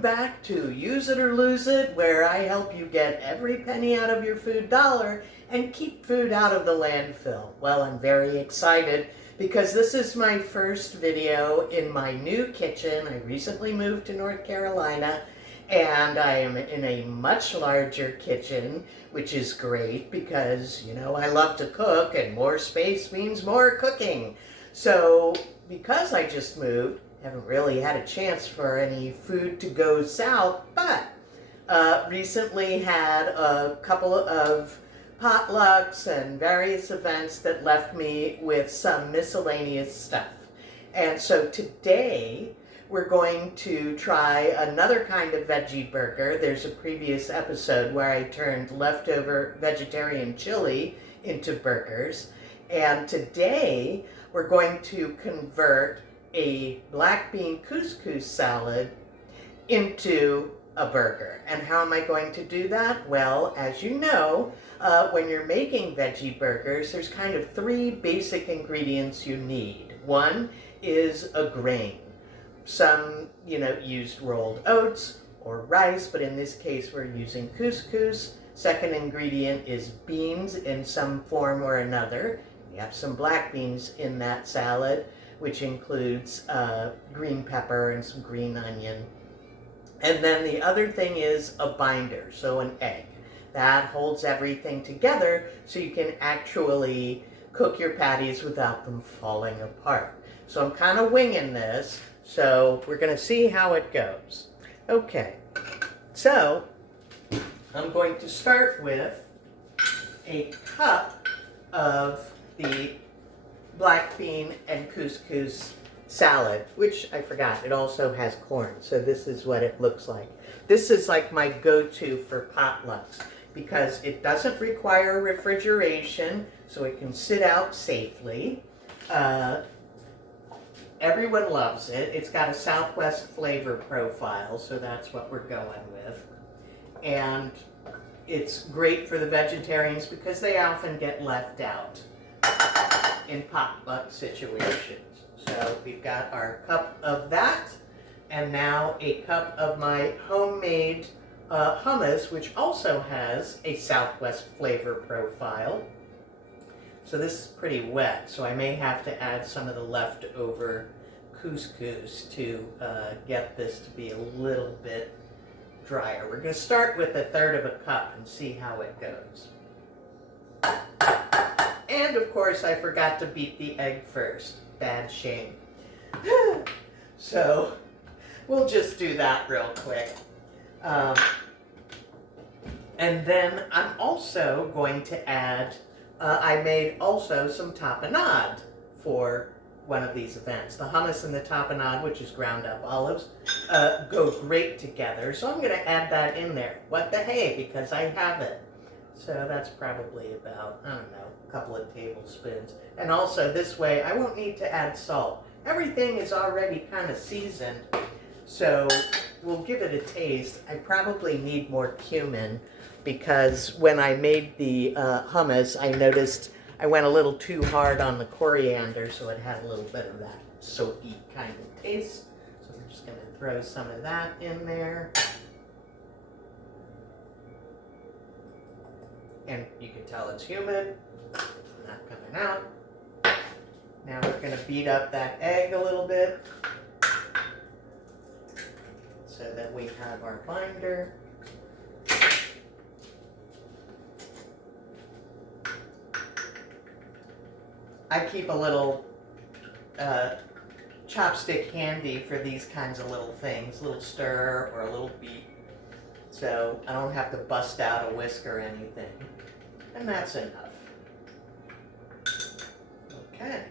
Welcome back to Use It or Lose It, where I help you get every penny out of your food dollar and keep food out of the landfill. Well, I'm very excited because this is my first video in my new kitchen. I recently moved to North Carolina and I am in a much larger kitchen, which is great because, you know, I love to cook and more space means more cooking. So because I just moved, haven't really had a chance for any food to go south, but recently had a couple of potlucks and various events that left me with some miscellaneous stuff. And so today we're going to try another kind of veggie burger. There's a previous episode where I turned leftover vegetarian chili into burgers. And today we're going to convert a black bean couscous salad into a burger. And how am I going to do that? Well, as you know, when you're making veggie burgers, there's kind of three basic ingredients you need. One is a grain. Some, used rolled oats or rice, but in this case we're using couscous. Second ingredient is beans in some form or another. We have some black beans in that salad, which includes green pepper and some green onion. And then the other thing is a binder, so an egg. That holds everything together so you can actually cook your patties without them falling apart. So I'm kind of winging this, so we're going to see how it goes. Okay, so I'm going to start with a cup of the black bean and couscous salad, which I forgot, it also has corn, so this is what it looks like. This is like my go-to for potlucks because it doesn't require refrigeration, so it can sit out safely. Everyone loves it. It's got a Southwest flavor profile, so that's what we're going with. And it's great for the vegetarians because they often get left out in potluck situations. So we've got our cup of that, and now a cup of my homemade hummus, which also has a Southwest flavor profile. So this is pretty wet, so I may have to add some of the leftover couscous to get this to be a little bit drier. We're going to start with 1/3 of a cup and see how it goes. And of course, I forgot to beat the egg first. Bad shame. So we'll just do that real quick. And then I'm also going to add, I made also some tapenade for one of these events. The hummus and the tapenade, which is ground up olives, go great together. So I'm going to add that in there. What the hey, because I have it. So that's probably about, I don't know, a couple of tablespoons. And also this way, I won't need to add salt. Everything is already kind of seasoned, so we'll give it a taste. I probably need more cumin because when I made the hummus, I noticed I went a little too hard on the coriander, so it had a little bit of that soapy kind of taste. So we're just going to throw some of that in there. And you can tell it's humid, not coming out. Now we're going to beat up that egg a little bit so that we have our binder. I keep a little chopstick handy for these kinds of little things, a little stir or a little beat, so I don't have to bust out a whisk or anything. And that's enough. Okay.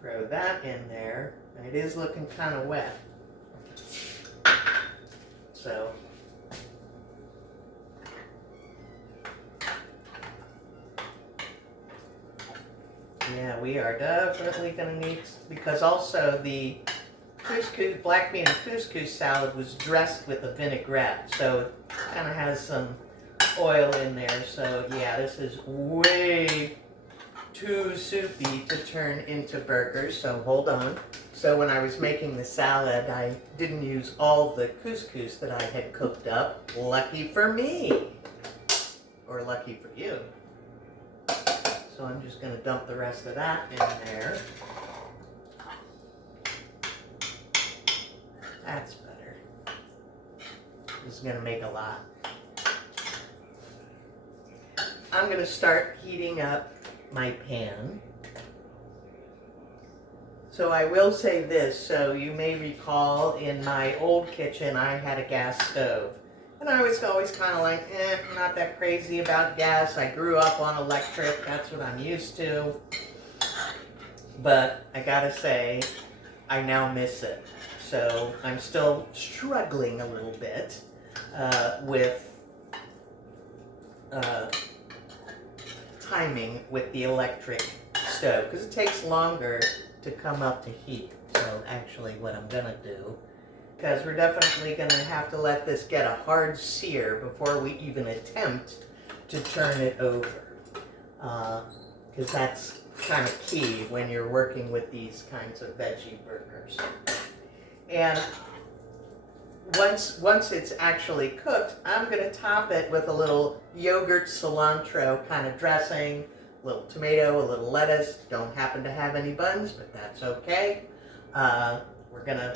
Throw that in there. It is looking kind of wet. So yeah, we are definitely going to need, because also the couscous, black bean and couscous salad was dressed with a vinaigrette, so it kind of has some oil in there. So yeah, this is way too soupy to turn into burgers, so hold on. So when I was making the salad, I didn't use all the couscous that I had cooked up. Lucky for me, or lucky for you. So I'm just gonna dump the rest of that in there. That's better. This is gonna make a lot. I'm gonna start heating up my pan. So I will say this, so you may recall in my old kitchen I had a gas stove. And I was always kind of like, not that crazy about gas. I grew up on electric, that's what I'm used to. But I gotta say, I now miss it. So I'm still struggling a little bit with timing with the electric stove, because it takes longer to come up to heat. So actually what I'm gonna do, because we're definitely gonna have to let this get a hard sear before we even attempt to turn it over, because that's kind of key when you're working with these kinds of veggie burgers. And once it's actually cooked, I'm gonna top it with a little yogurt cilantro kind of dressing, a little tomato, a little lettuce. Don't happen to have any buns, but that's okay. We're gonna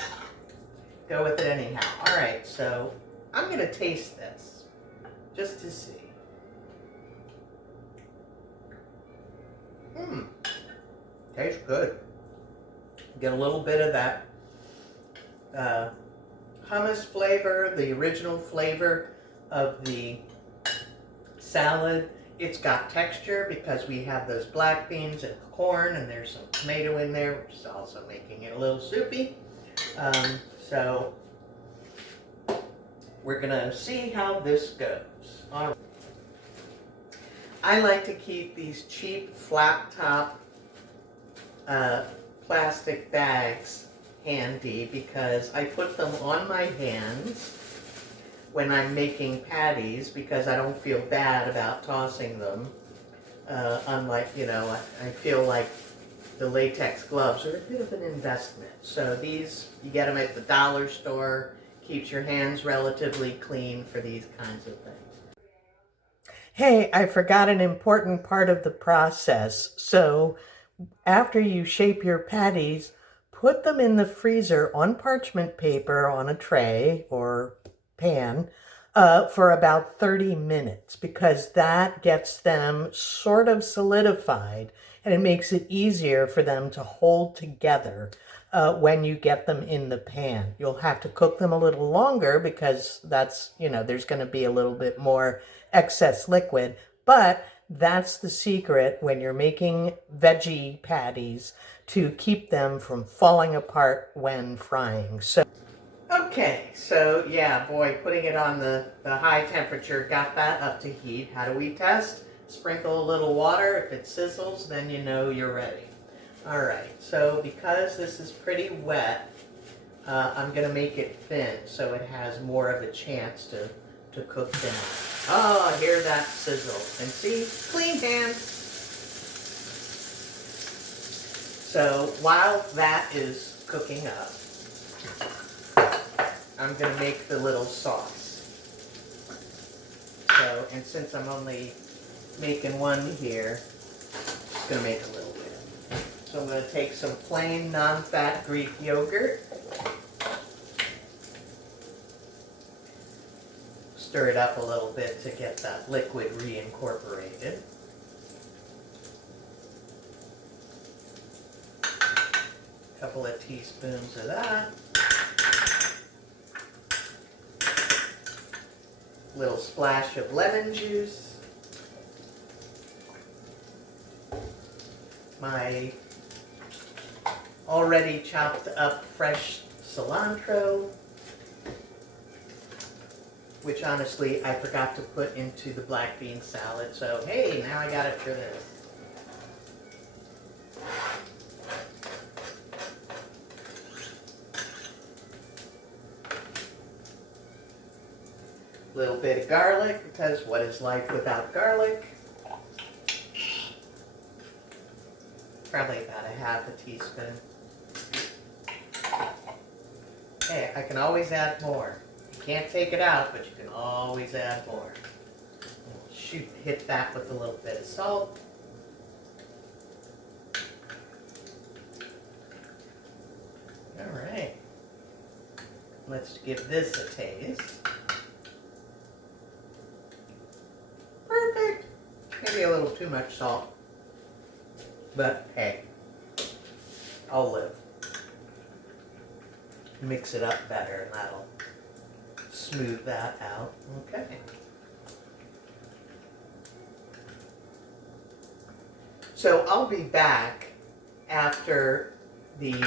go with it anyhow. All right, so I'm gonna taste this just to see. Tastes good. Get a little bit of that hummus flavor, the original flavor of the salad. It's got texture because we have those black beans and corn, and there's some tomato in there, which is also making it a little soupy. So we're gonna see how this goes. All right. I like to keep these cheap flat top plastic bags handy because I put them on my hands when I'm making patties because I don't feel bad about tossing them. Unlike, I feel like the latex gloves are a bit of an investment. So these, you get them at the dollar store, keeps your hands relatively clean for these kinds of things. Hey, I forgot an important part of the process. So after you shape your patties, put them in the freezer on parchment paper on a tray or pan for about 30 minutes because that gets them sort of solidified and it makes it easier for them to hold together when you get them in the pan. You'll have to cook them a little longer because that's, there's going to be a little bit more excess liquid, but that's the secret when you're making veggie patties to keep them from falling apart when frying. Okay, so yeah, boy, putting it on the high temperature got that up to heat. How do we test? Sprinkle a little water. If it sizzles, then you know you're ready. All right, so because this is pretty wet, I'm going to make it thin so it has more of a chance to cook down. Oh, I hear that sizzle. And see, clean hands. So while that is cooking up, I'm going to make the little sauce. So, and since I'm only making one here, I'm just going to make a little bit. So I'm going to take some plain non-fat Greek yogurt. Stir it up a little bit to get that liquid reincorporated. A couple of teaspoons of that. Little splash of lemon juice. My already chopped up fresh cilantro, which honestly I forgot to put into the black bean salad. So hey, now I got it for this. A little bit of garlic, because what is life without garlic? Probably about a half a teaspoon. Hey, I can always add more. You can't take it out, but you can always add more. Shoot, hit that with a little bit of salt. All right. Let's give this a taste. Perfect. Maybe a little too much salt. But hey, I'll live. Mix it up better and that'll smooth that out. Okay. So I'll be back after the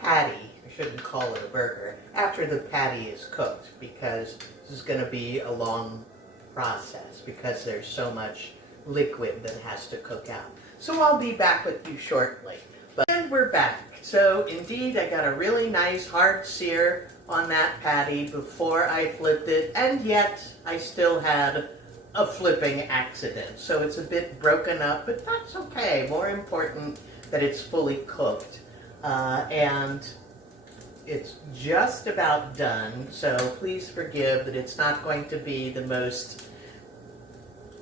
patty, I shouldn't call it a burger, after the patty is cooked, because this is going to be a long process because there's so much liquid that has to cook out. So I'll be back with you shortly. But then we're back. So indeed, I got a really nice hard sear on that patty before I flipped it, and yet I still had a flipping accident. So it's a bit broken up, but that's okay. More important that it's fully cooked. And it's just about done, so please forgive that it's not going to be the most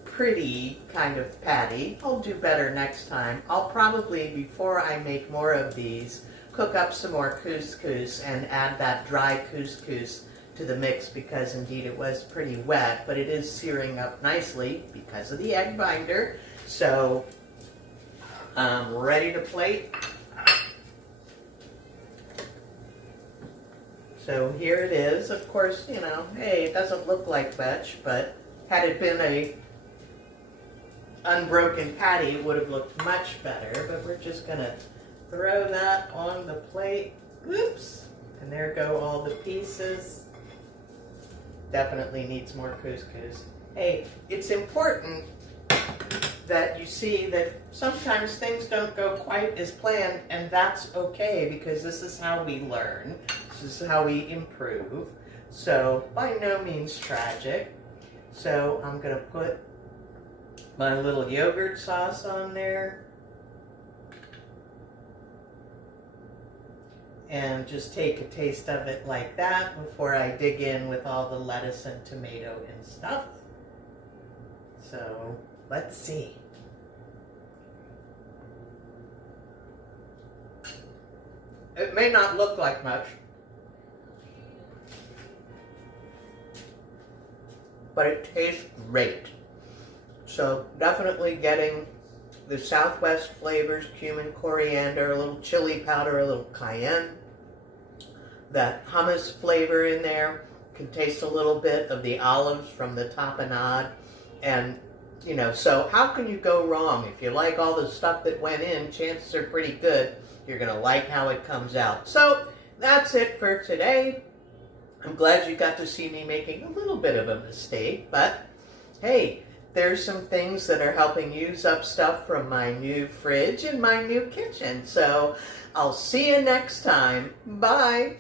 pretty kind of patty. I'll do better next time. I'll probably, before I make more of these, cook up some more couscous and add that dry couscous to the mix, because indeed it was pretty wet, but it is searing up nicely because of the egg binder. So I'm ready to plate. So here it is. Of course, you know, hey, it doesn't look like much, but had it been a unbroken patty, it would have looked much better. But we're just gonna throw that on the plate. Oops. And there go all the pieces. Definitely needs more couscous. Hey, it's important that you see that sometimes things don't go quite as planned, and that's okay, because this is how we learn. This is how we improve. So by no means tragic. So I'm going to put my little yogurt sauce on there. And just take a taste of it like that before I dig in with all the lettuce and tomato and stuff. So let's see. It may not look like much, but it tastes great. So definitely getting the Southwest flavors, cumin, coriander, a little chili powder, a little cayenne. That hummus flavor in there. Can taste a little bit of the olives from the tapenade. And, you know, so how can you go wrong? If you like all the stuff that went in, chances are pretty good you're going to like how it comes out. So that's it for today. I'm glad you got to see me making a little bit of a mistake, but hey, there's some things that are helping use up stuff from my new fridge and my new kitchen. So I'll see you next time. Bye.